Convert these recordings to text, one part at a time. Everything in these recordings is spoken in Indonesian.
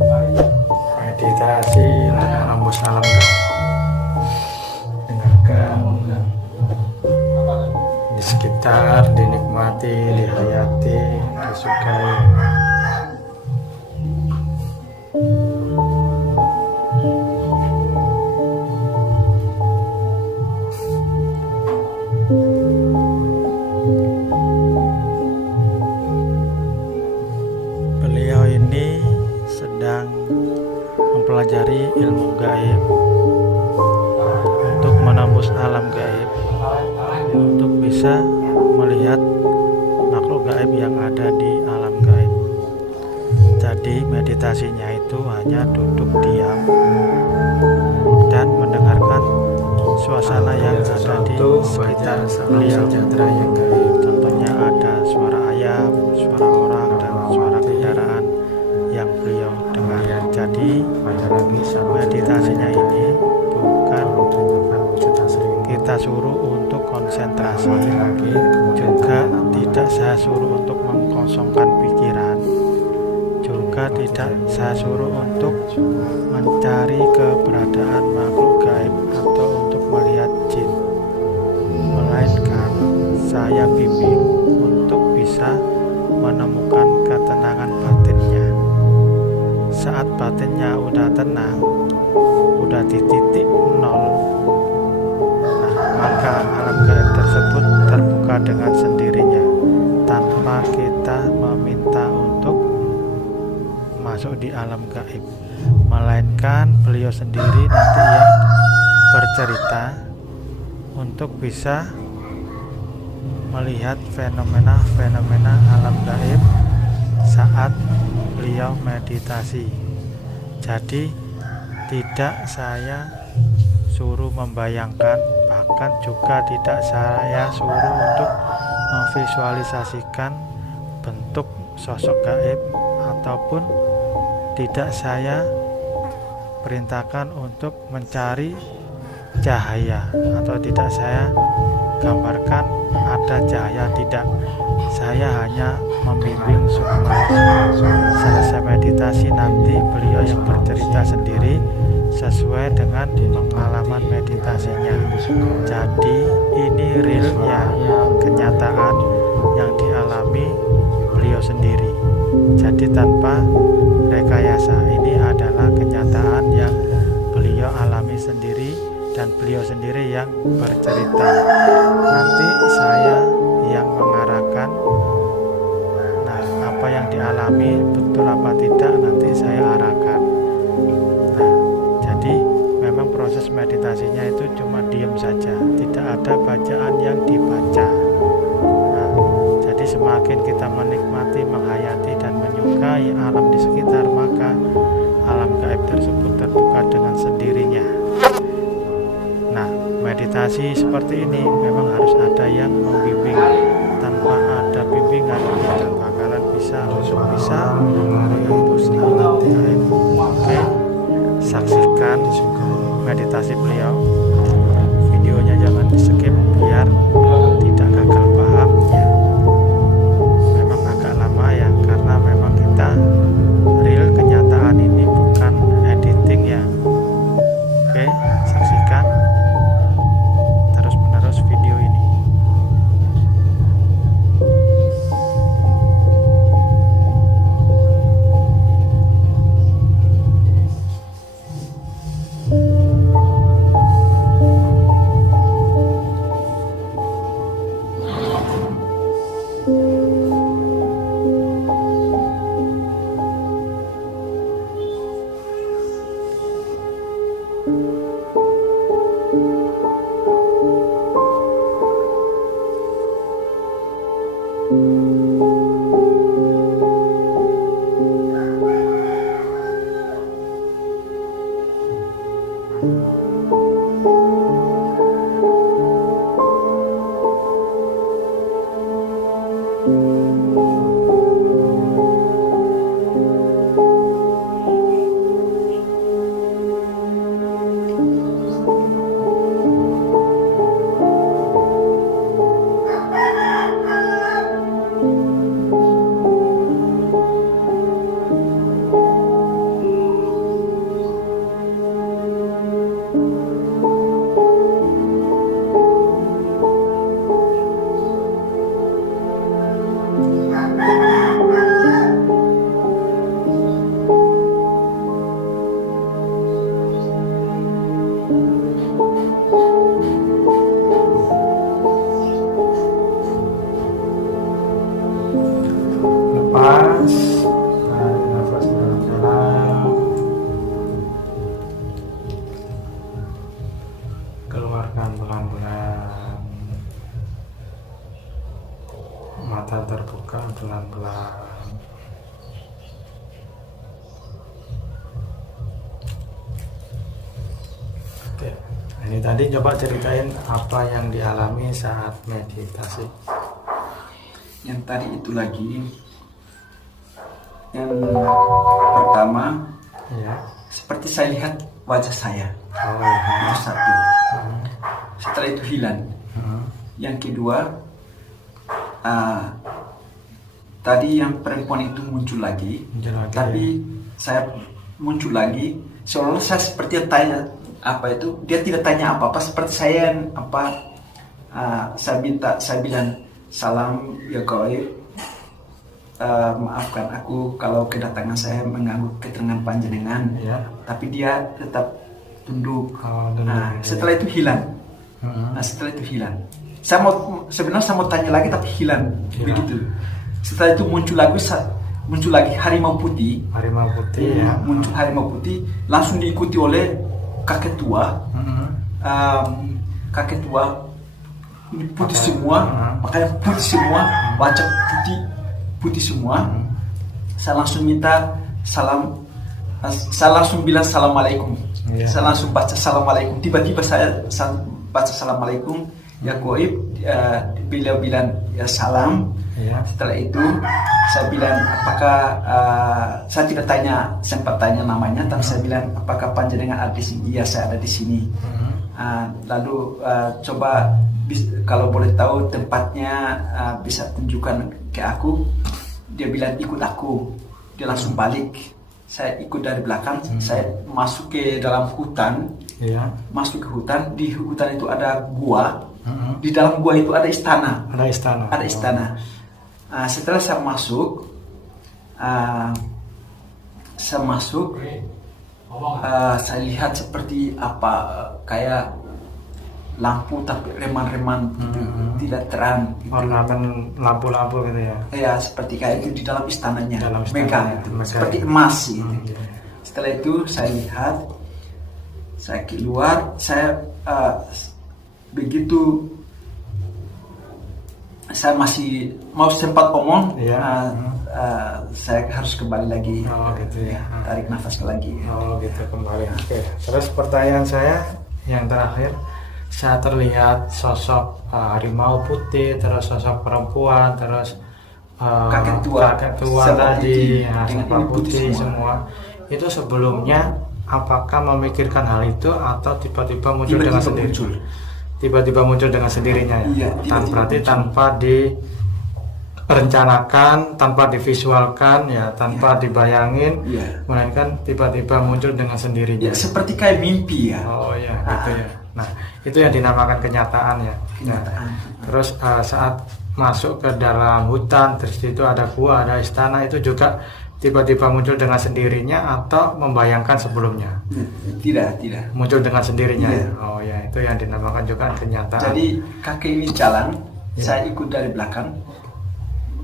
meditasi untuk menembus alam gaib. Dengarkan di sekitar, dinikmati, dihayati, disukai. Beliau ini sedang mempelajari ilmu gaib untuk menembus alam gaib, untuk bisa melihat makhluk gaib yang ada di alam gaib. Jadi meditasinya itu hanya duduk diam dan mendengarkan suasana yang ada di sekitar beliau. Contohnya ada suara ayam, suara orang, dan suara kendaraan yang beliau dengar. Jadi meditasinya ini bukan kita suruh untuk konsentrasi, juga tidak saya suruh untuk mengkosongkan pikiran, juga tidak saya suruh untuk mencari keberadaan makhluk gaib atau untuk melihat jin, melainkan saya bimbing untuk bisa menemukan ketenangan batinnya. Saat batinnya udah tenang, udah di titik nol, maka alam gaib tersebut terbuka dengan sendirinya tanpa kita meminta untuk masuk di alam gaib, melainkan beliau sendiri nanti yang bercerita untuk bisa melihat fenomena-fenomena alam gaib saat beliau meditasi. Jadi tidak saya suruh membayangkan, bahkan juga tidak saya suruh untuk memvisualisasikan bentuk sosok gaib, ataupun tidak saya perintahkan untuk mencari cahaya, atau tidak saya gambarkan ada cahaya. Tidak, saya hanya membimbing supaya selesai meditasi nanti beliau yang bercerita sendiri sesuai dengan pengalaman meditasinya. Jadi ini real ya, kenyataan yang dialami beliau sendiri. Jadi tanpa rekayasa, ini adalah kenyataan yang beliau alami sendiri dan beliau sendiri yang bercerita. Nanti saya yang mengarahkan, nah apa yang dialami betul apa tidak nanti saya arahkan. Nah jadi memang proses meditasinya itu cuma diam saja, tidak ada bacaan yang dibaca. Nah jadi semakin kita menikmati, menghayati dan menyukai alam di sekitar, maka alam gaib tersebut terbuka dengan sendirinya. Nah, meditasi seperti ini memang harus ada yang membimbing. Tanpa ada bimbingan, tidak bakalan bisa menembus alam gaib. Oke, saksikan meditasi beliau. Videonya jangan di skip biar tidak gagal paham ya. Memang agak lama ya, karena memang kita real kenyataan ini, bukan editing ya. Oke, saksikan terus menerus video ini. nafas. Tarik nafas dalam-dalam. Keluarkan pelan-pelan. Mata terbuka pelan-pelan. Oke, ini tadi coba ceritain apa yang dialami saat meditasi. Yang tadi itu lagi, yang pertama, Ya. seperti saya lihat wajah saya, Oh ya. nomor satu. Setelah itu hilang. Yang kedua, tadi yang perempuan itu muncul lagi, tapi saya muncul lagi, seolah saya seperti yang tanya apa itu, dia tidak tanya apa-apa, seperti saya yang saya bilang salam ya gaib, maafkan aku kalau kedatangan saya mengganggu keterangan panjenengan, Ya. tapi dia tetap tunduk. Tunduk, Setelah itu hilang. Setelah itu hilang. Sebenarnya saya mau tanya lagi tapi hilang. Begitu. Setelah itu muncul lagi harimau putih. Harimau putih ya. Muncul harimau putih, langsung diikuti oleh kakek tua. Kakek tua ini putih semua, makanya putih semua, wajah putih semua. Saya langsung minta salam, saya langsung bilang assalamualaikum. Saya langsung baca assalamualaikum. Tiba-tiba saya baca assalamualaikum ya gaib. Beliau bilang ya salam. Setelah itu saya bilang apakah saya tidak sempat tanya namanya, tapi saya bilang apakah panjenengan ada di sini? Iya, saya ada di sini. Lalu coba kalau boleh tahu tempatnya, bisa tunjukkan ke aku. Dia bilang ikut aku. Dia langsung balik. Saya ikut dari belakang. Saya masuk ke dalam hutan. Masuk ke hutan. Di hutan itu ada gua. Di dalam gua itu ada istana. Ada istana. Setelah saya masuk, saya lihat seperti apa, kayak lampu tapi reman-reman tidak terang gitu. Ornamen lampu-lampu gitu ya. Ya seperti kayak itu di dalam istananya. Mega itu. Seperti emas gitu. Setelah itu saya lihat, saya keluar, saya begitu saya masih mau sempat omong, saya harus kembali lagi. Tarik nafas lagi. Gitu kembali. Oke. Terus pertanyaan saya yang terakhir, saya terlihat sosok harimau putih, terus sosok perempuan, terus kakek tua tadi, serba putih semua. Itu sebelumnya apakah memikirkan hal itu atau tiba-tiba muncul dengan sendiri? Tiba-tiba muncul dengan sendirinya ya. Berarti tanpa direncanakan, tanpa divisualkan ya, tanpa dibayangin, melainkan tiba-tiba muncul dengan sendirinya. Ya, seperti kayak mimpi ya. Oh ya, gitu ya. Nah, itu yang dinamakan kenyataan ya. Terus saat masuk ke dalam hutan, terus itu ada gua, ada istana, itu juga tiba-tiba muncul dengan sendirinya atau membayangkan sebelumnya? Tidak. Muncul dengan sendirinya. Oh ya, itu yang dinamakan juga kenyataan. Jadi kakek ini jalan, saya ikut dari belakang.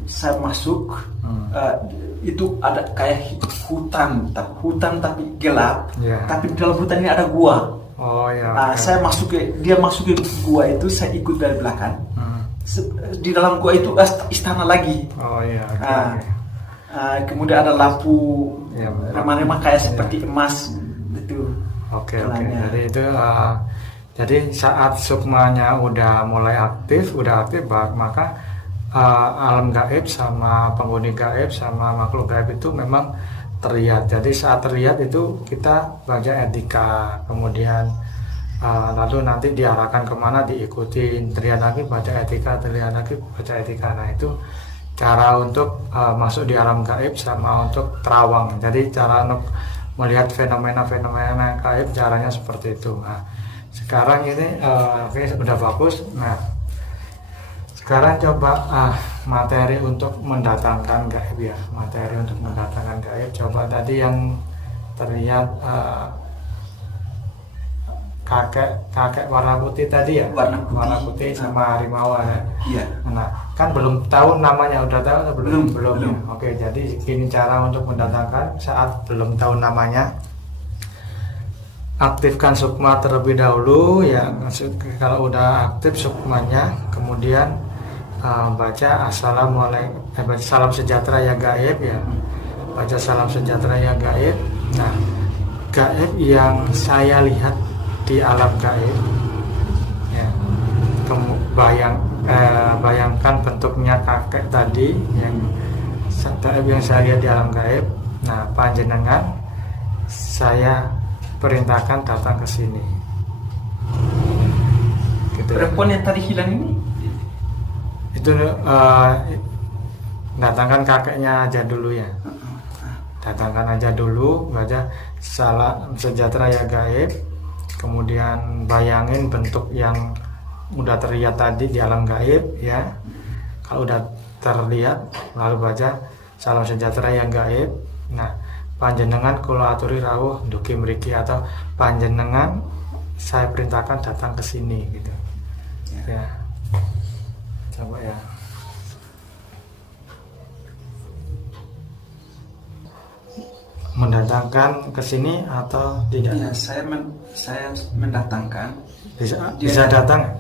Saya masuk, itu ada kayak hutan tapi gelap. Tapi di dalam hutan ini ada gua. Oh ya. Saya dia masuk ke gua itu, saya ikut dari belakang. Di dalam gua itu istana lagi. Oh iya. Kemudian ada lampu remang-remang kayak seperti emas itu. Oke. Jadi itu jadi saat sukmanya udah mulai aktif, maka alam gaib sama penghuni gaib sama makhluk gaib itu memang terlihat. Jadi saat terlihat itu kita baca etika, kemudian lalu nanti diarahkan kemana diikutin, terlihat lagi baca etika, terlihat lagi baca etika. Nah itu cara untuk masuk di alam gaib sama untuk terawang. Jadi cara untuk melihat fenomena-fenomena gaib caranya seperti itu. Nah sekarang ini sudah bagus. Nah sekarang coba materi untuk mendatangkan gaib ya, materi untuk mendatangkan gaib. Coba tadi yang terlihat kakek warna putih tadi ya, warna putih sama harimau ya. Iya. Nah, kan belum tahu namanya, udah tahu atau belum? Belum. Ya? Oke, jadi gini cara untuk mendatangkan saat belum tahu namanya. Aktifkan sukma terlebih dahulu ya. Kalau udah aktif sukmanya, kemudian baca assalamualaikum, baca salam sejahtera ya gaib ya. Baca salam sejahtera ya gaib. Nah, gaib yang saya lihat di alam gaib ya, bayangkan bentuknya kakek tadi yang gaib yang saya lihat di alam gaib. Nah, panjenengan saya perintahkan datang ke sini gitu. Perempuan yang tadi hilang ini Itu datangkan kakeknya aja dulu ya. Datangkan aja dulu, baca salam sejahtera ya gaib. Kemudian bayangin bentuk yang udah terlihat tadi di alam gaib ya. Kalau udah terlihat, lalu baca salam sejahtera ya gaib. Nah, panjenengan kula aturi rawuh ndugi mriki, atau panjenengan saya perintahkan datang ke sini gitu. Ya. Coba ya. Mendatangkan ke sini atau tidak? ya, saya mendatangkan. Bisa datang.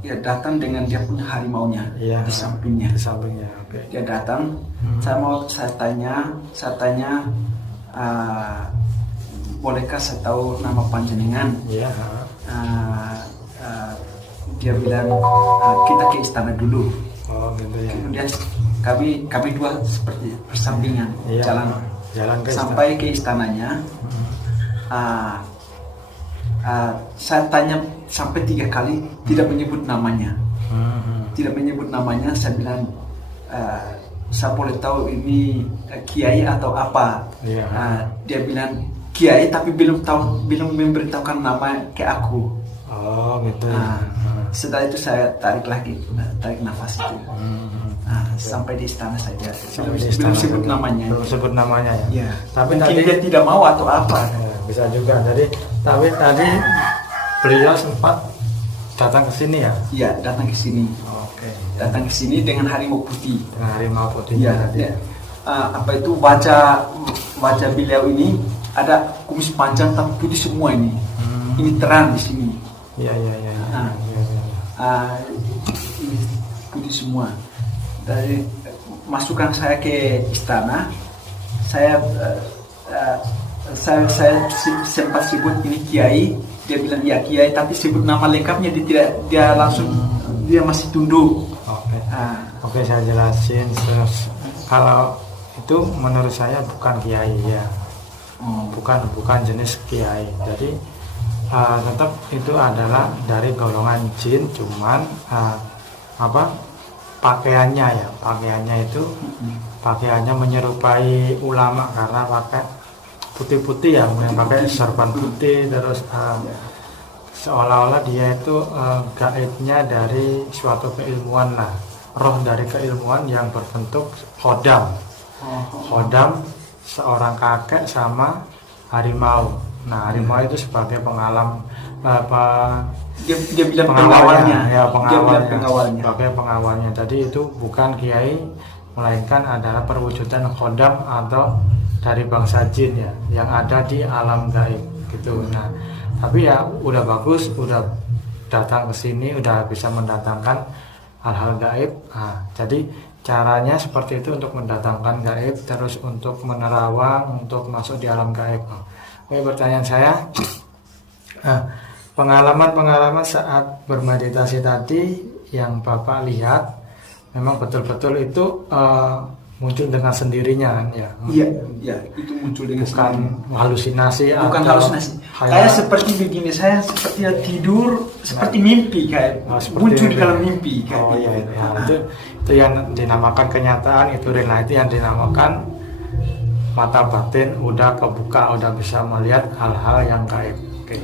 Ya, datang dengan dia punya harimaunya Ya, di sampingnya. Di sampingnya. Oke. Dia datang, saya tanya, bolehkah saya tahu nama panjenengan? Ya. Dia bilang kita ke istana dulu. Oh, gitu ya. Kemudian kami dua seperti bersampingan Iya. jalan ke sampai ke istananya. Saya tanya sampai 3 kali tidak menyebut namanya. Tidak menyebut namanya. Saya bilang saya boleh tahu ini kiai atau apa? Iya. Dia bilang kiai, tapi belum memberitahukan nama ke aku. Oh, gitu. Setelah itu saya tarik nafas itu. Sampai di istana saja. Belum sebut namanya. Belum sebut namanya ya. Ya. Tapi Mungkin tadi dia tidak mau atau apa? ya, bisa juga. Tapi tadi beliau sempat datang ke sini ya. Iya, datang ke sini. Oke. Datang ke sini dengan harimau putih. Dengan harimau putih. Iya. Ya. Apa itu wajah beliau ini ada kumis panjang tapi putih semua ini. Ini terang di sini. Iya. Ini putih semua. Dari masukkan saya ke istana, saya sempat sebut ini kiai. Dia bilang ya kiai, tapi sebut nama lengkapnya dia masih tunduk. Oke, saya jelasin. Kalau itu menurut saya bukan kiai ya. Bukan jenis kiai. Jadi tetap itu adalah dari golongan jin, cuman pakaiannya menyerupai ulama karena pakai putih-putih ya, pakai serban putih, terus seolah-olah dia itu gaibnya dari suatu keilmuan lah, roh dari keilmuan yang berbentuk khodam seorang kakek sama harimau. Nah, harimau itu sebagai dia bilang pengawalnya. Sebagai pengawalnya. Jadi itu bukan kiai, melainkan adalah perwujudan khodam atau dari bangsa jin ya, yang ada di alam gaib gitu. Nah, tapi ya udah bagus, udah datang ke sini, udah bisa mendatangkan hal-hal gaib. Nah, jadi caranya seperti itu untuk mendatangkan gaib, terus untuk menerawang, untuk masuk di alam gaib. Oke, pertanyaan saya, pengalaman saat bermeditasi tadi yang Bapak lihat memang betul-betul itu muncul dengan sendirinya kan ya? Iya, itu muncul dengan bukan halusinasi. Bukan halusinasi. Kayak seperti begini, saya seperti tidur, seperti mimpi kayak muncul di dalam mimpi kayak. Oh iya, itu yang dinamakan kenyataan, itu reality yang dinamakan mata batin udah kebuka, udah bisa melihat hal-hal yang gaib. Oke.